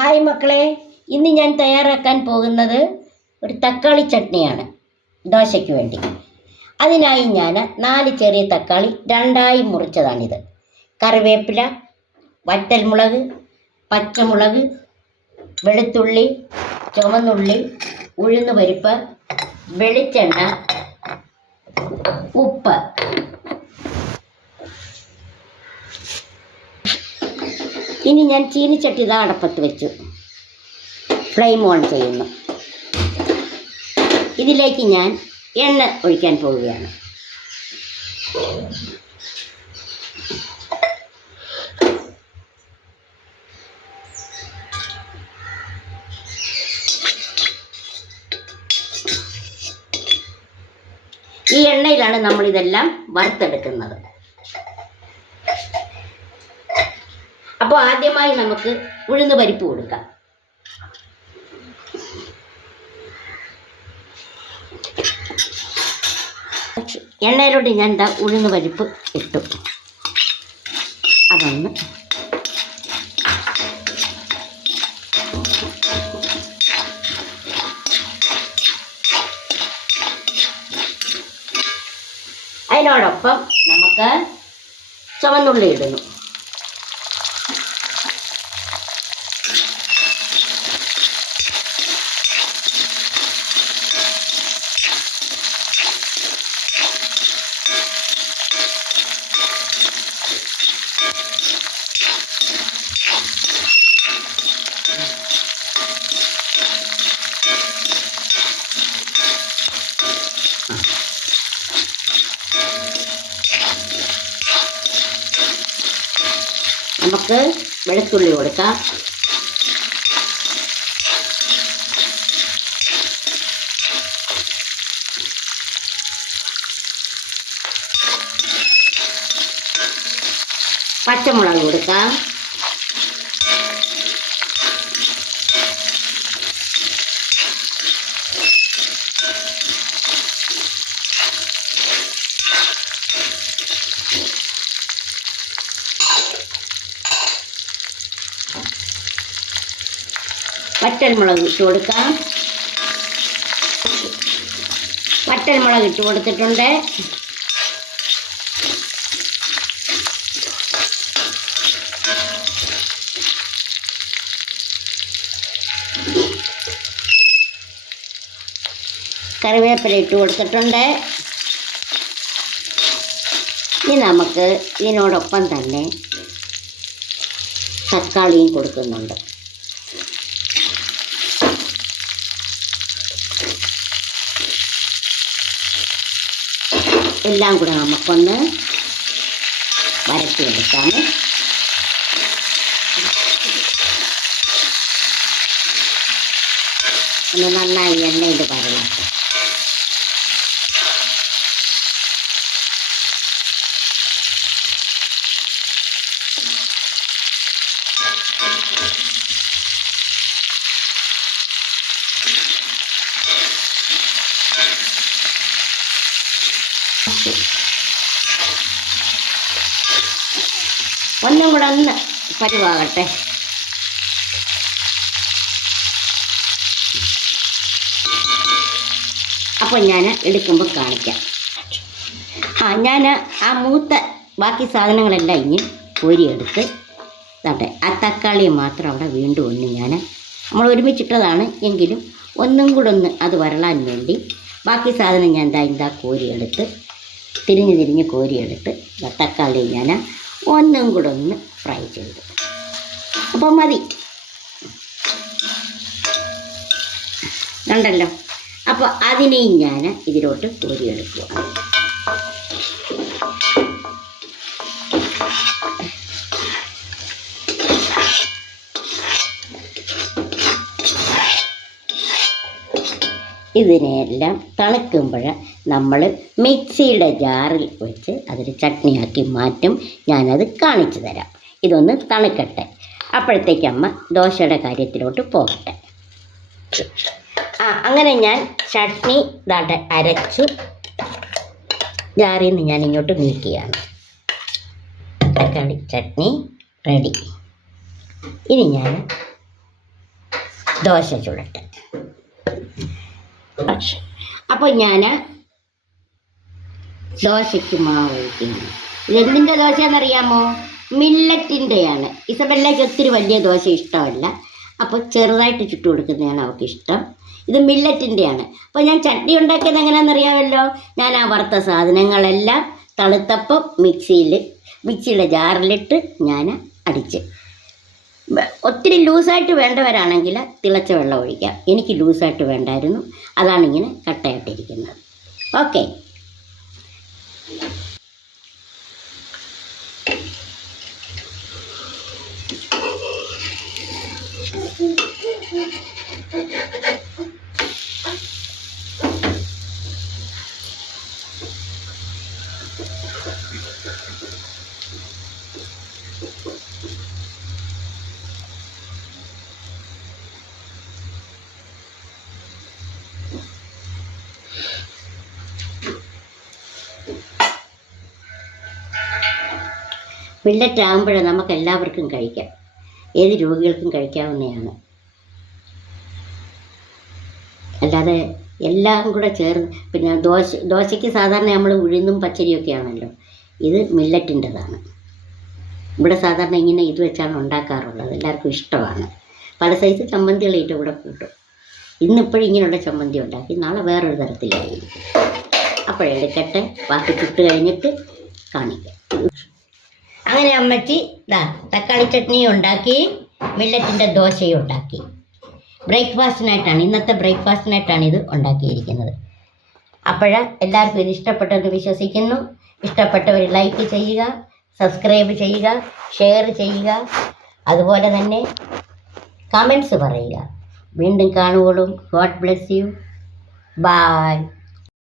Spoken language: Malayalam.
ഹായ് മക്കളെ, ഇന്ന് ഞാൻ തയ്യാറാക്കാൻ പോകുന്നത് ഒരു തക്കാളി ചട്നിയാണ് ദോശയ്ക്ക് വേണ്ടി. അതിനായി ഞാൻ 4 ചെറിയ തക്കാളി രണ്ടായി മുറിച്ചതാണിത്. കറിവേപ്പില, വറ്റൽമുളക്, പച്ചമുളക്, വെളുത്തുള്ളി, ചുവന്നുള്ളി, ഉഴുന്നുപരിപ്പ്, വെളിച്ചെണ്ണ, ഉപ്പ്. ഇനി ഞാൻ ചീനിച്ചട്ടി ഇതാ അടപ്പത്ത് വെച്ചു, ഫ്ലെയിം ഓൺ ചെയ്യുന്നു. ഇതിലേക്ക് ഞാൻ എണ്ണ ഒഴിക്കാൻ പോവുകയാണ്. ഈ എണ്ണയിലാണ് നമ്മളിതെല്ലാം വറുത്തെടുക്കുന്നത്. അപ്പോൾ ആദ്യമായി നമുക്ക് ഉഴുന്ന് പരിപ്പ് കൊടുക്കാം. എണ്ണയിലോട്ട് ഞാൻ ഉഴുന്ന് പരിപ്പ് ഇട്ടു. അതൊന്ന് അതിനോടൊപ്പം നമുക്ക് ചുവന്നുള്ളി ഇടുന്നു. നമുക്ക് വെളുത്തുള്ളി കൊടുക്കാം. പച്ചമുളക് കൊടുക്കാം. വറ്റൽമുളക് ഇട്ട് കൊടുക്കാം. വറ്റൽമുളക് ഇട്ട് കൊടുത്തിട്ടുണ്ട്. കറിവേപ്പില ഇട്ട് കൊടുത്തിട്ടുണ്ട്. ഇനി നമുക്ക് ഇതിനോടൊപ്പം തന്നെ തക്കാളിയും കൊടുക്കുന്നുണ്ട്. എല്ലാം കൂടെ നമുക്കൊന്ന് വരട്ടിയെടുക്കാം. ഒന്ന് നന്നായി എണ്ണയിൽ വരലാക്കാം. ഒന്നും കൂടെ ഒന്ന് പരുവാകട്ടെ. അപ്പോൾ ഞാൻ എടുക്കുമ്പോൾ കാണിക്കാം. ഞാൻ ആ മൂത്ത ബാക്കി സാധനങ്ങളെല്ലാം ഇനി കോരിയെടുത്ത് തട്ടെ. ആ തക്കാളി മാത്രം അവിടെ വീണ്ടും ഒന്ന് നമ്മൾ ഒരുമിച്ചിട്ടതാണ് എങ്കിലും ഒന്നും കൂടെ ഒന്ന് അത് വരളാൻ വേണ്ടി ബാക്കി സാധനം ഞാൻ ഇതാ കോരിയെടുത്ത് തിരിഞ്ഞ് കോരിയെടുത്ത് തക്കാളി ഞാൻ ഒന്നും കൂടെ ഒന്ന് ഫ്രൈ ചെയ്തു. അപ്പോൾ മതി, കണ്ടല്ലോ. അപ്പോൾ അതിനെയും ഞാൻ ഇതിലോട്ട് കോരിയെടുക്കുക. ഇതിനെല്ലാം തണുക്കുമ്പോൾ നമ്മൾ മിക്സിയുടെ ജാറിൽ വെച്ച് അതൊരു ചട്നിയാക്കി മാറ്റും. ഞാനത് കാണിച്ചു തരാം. ഇതൊന്ന് തണുക്കട്ടെ. അപ്പോഴത്തേക്ക് അമ്മ ദോശയുടെ കാര്യത്തിലോട്ട് പോകട്ടെ. അങ്ങനെ ഞാൻ ചട്നി അരച്ചു ജാറിൽ നിന്ന് ഞാൻ ഇങ്ങോട്ട് നീക്കുകയാണ്. തക്കാളി ചട്നി റെഡി. ഇനി ഞാൻ ദോശ ചുടട്ടെ. അപ്പോൾ ഞാൻ ദോശയ്ക്ക് മാവ് ഒഴിക്കുന്നു. ഇതെന്തിൻ്റെ ദോശയെന്നറിയാമോ? മില്ലറ്റിൻ്റെയാണ്. ഇസബെല്ലയ്ക്ക് ഒത്തിരി വലിയ ദോശ ഇഷ്ടമല്ല, അപ്പോൾ ചെറുതായിട്ട് ചുട്ടു കൊടുക്കുന്നതാണ് അവൾക്ക് ഇഷ്ടം. ഇത് മില്ലറ്റിൻ്റെയാണ്. അപ്പോൾ ഞാൻ ചട്നി ഉണ്ടാക്കിയത് എങ്ങനെയാണെന്നറിയാമല്ലോ. ഞാൻ ആ വറുത്ത സാധനങ്ങളെല്ലാം തണുത്തപ്പം മിക്സിയുടെ ജാറിലിട്ട് ഞാൻ അടിച്ച്. ഒത്തിരി ലൂസായിട്ട് വേണ്ടവരാണെങ്കിൽ തിളച്ച വെള്ളം ഒഴിക്കാം. എനിക്ക് ലൂസായിട്ട് വേണ്ടായിരുന്നു, അതാണ് ഇങ്ങനെ കട്ടയായിട്ടിരിക്കുന്നത്. ഓക്കെ. മില്ലറ്റ് ആകുമ്പോഴേ നമുക്ക് എല്ലാവർക്കും കഴിക്കാം, ഏത് രോഗികൾക്കും കഴിക്കാവുന്നതാണ്. അല്ലാതെ എല്ലാം കൂടെ ചേർന്ന്, പിന്നെ ദോശയ്ക്ക് സാധാരണ നമ്മൾ ഉഴുന്നും പച്ചരിയൊക്കെ ആണല്ലോ, ഇത് മില്ലറ്റിൻ്റെതാണ്. ഇവിടെ സാധാരണ ഇങ്ങനെ ഇത് വെച്ചാണ് ഉണ്ടാക്കാറുള്ളത്, എല്ലാവർക്കും ഇഷ്ടമാണ്. പല സൈസ് ചമ്മന്തികളിട്ട് ഇവിടെ കൂട്ടും. ഇന്നിപ്പോഴും ഇങ്ങനെയുള്ള ചമ്മന്തി ഉണ്ടാക്കി, നാളെ വേറൊരു തരത്തിലായിരിക്കും. അപ്പോഴെടുക്കട്ടെ, ബാക്കി ചുട്ട് കഴിഞ്ഞിട്ട് കാണിക്കാം. അങ്ങനെ അമ്മച്ചി തക്കാളി ചട്നി ഉണ്ടാക്കി, മില്ലറ്റിൻ്റെ ദോശയും ഉണ്ടാക്കി. ബ്രേക്ക്ഫാസ്റ്റിനായിട്ടാണ്, ഇന്നത്തെ ബ്രേക്ക്ഫാസ്റ്റിനായിട്ടാണ് ഇത് ഉണ്ടാക്കിയിരിക്കുന്നത്. എല്ലാവർക്കും ഇത് ഇഷ്ടപ്പെട്ടെന്ന് വിശ്വസിക്കുന്നു. ഇഷ്ടപ്പെട്ടവർ ലൈക്ക് ചെയ്യുക, സബ്സ്ക്രൈബ് ചെയ്യുക, ഷെയർ ചെയ്യുക, അതുപോലെ തന്നെ കമൻസ് പറയുക. വീണ്ടും കാണുവോളും. God bless you. ബൈ.